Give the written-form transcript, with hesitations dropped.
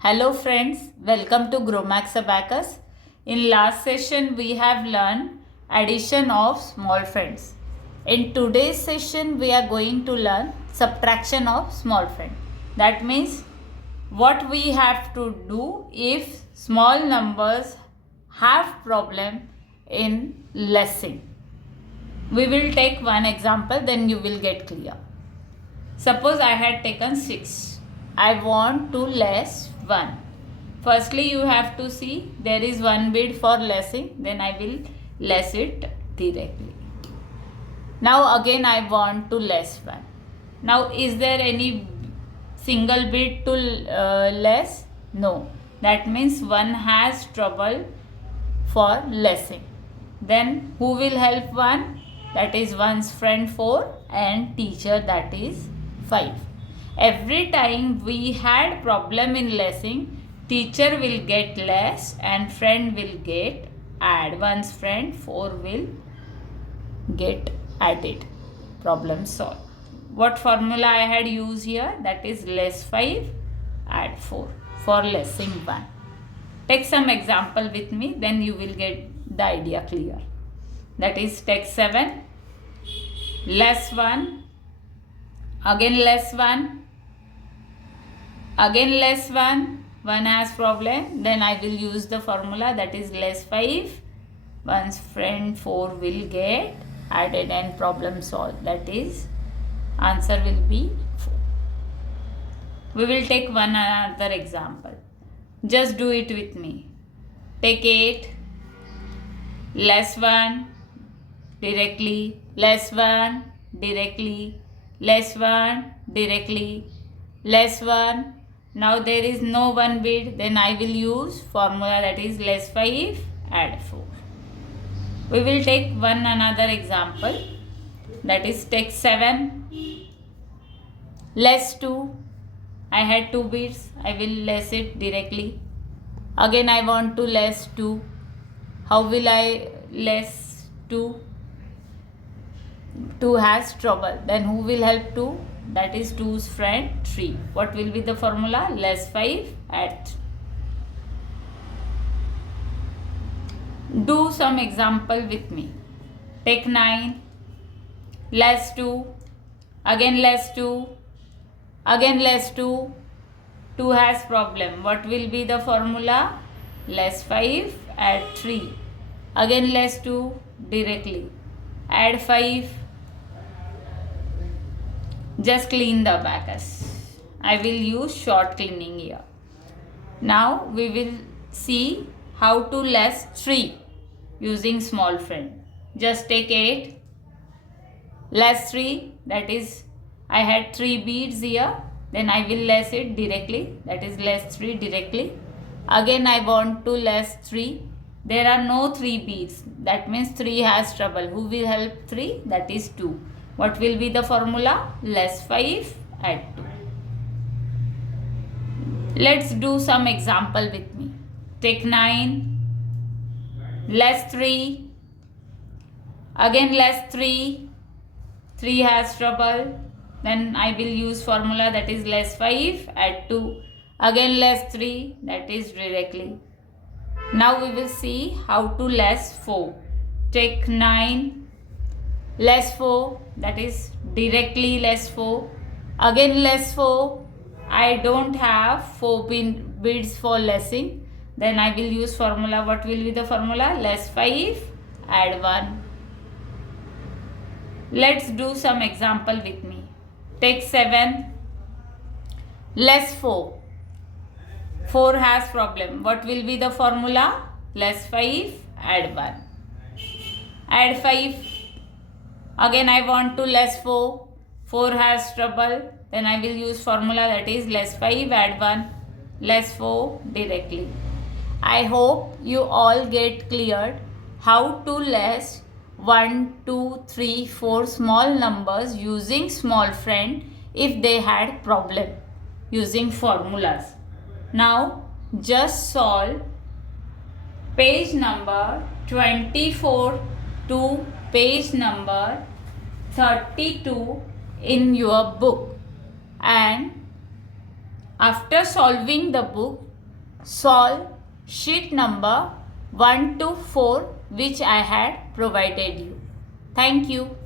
Hello friends, welcome to GrowMax Abacus. In last session we have learned addition of small friends. In today's session we are going to learn subtraction of small friend. That means what we have to do if small numbers have problem in lessing. We will take one example, then you will get clear. Suppose I had taken 6. I want to less 1. Firstly, you have to see there is one bid for lessing. Then I will less it directly. Now again I want to less 1. Now is there any single bid to less? No. That means one has trouble for lessing. Then who will help 1? That is one's friend 4 and teacher, that is 5. Every time we had problem in lessing, teacher will get less and friend will get add. One's friend 4 will get added. Problem solved. What formula I had used here? That is less 5 add 4 for lessing 1. Take some example with me, then you will get the idea clear. That is take 7 less 1, again less 1, again less 1, 1 has problem, then I will use the formula, that is less 5, one's friend 4 will get added and problem solved, that is answer will be 4. We will take one another example. Just do it with me. Take 8 less 1 directly, less 1 directly, less 1 directly, less 1. Now there is no one bid, then I will use formula, that is less 5 add 4. We will take one another example, that is take 7 less 2. I had 2 bids, I will less it directly. Again I want to less 2. How will I less 2? 2 has trouble. Then who will help 2? That is 2's friend 3. What will be the formula? Less 5 add 3. Do some example with me. Take 9 less 2. Again less 2. Again less 2. 2 has problem. What will be the formula? Less 5 add 3. Again less 2 directly. Add 5. Just clean the abacus. I will use short cleaning here. Now we will see how to less 3 using small friend. Just take 8 less 3, that is I had 3 beads here, then I will less it directly, that is less 3 directly. Again I want to less 3. There are no 3 beads, that means 3 has trouble. Who will help 3? That is 2. What will be the formula? Less 5 add 2. Let's do some example with me. Take 9 less 3. Again less 3. 3 has trouble. Then I will use formula, that is less 5 add 2. Again less 3, that is directly. Now we will see how to less 4. Take 9 less 4, that is directly less 4. Again less 4. I don't have 4 bids for lessing. Then I will use formula. What will be the formula? Less 5 add 1. Let's do some example with me. Take 7 less 4. 4 has problem. What will be the formula? Less 5 add 1. Add 5. Again I want to less 4. 4 has trouble. Then I will use formula, that is less 5 add 1. Less 4 directly. I hope you all get cleared how to less 1, 2, 3, 4 small numbers using small friend if they had problem using formulas. Now just solve page number 24 to page number 32 in your book and After solving the book, solve sheet number 1 to 4 which I had provided you. Thank you.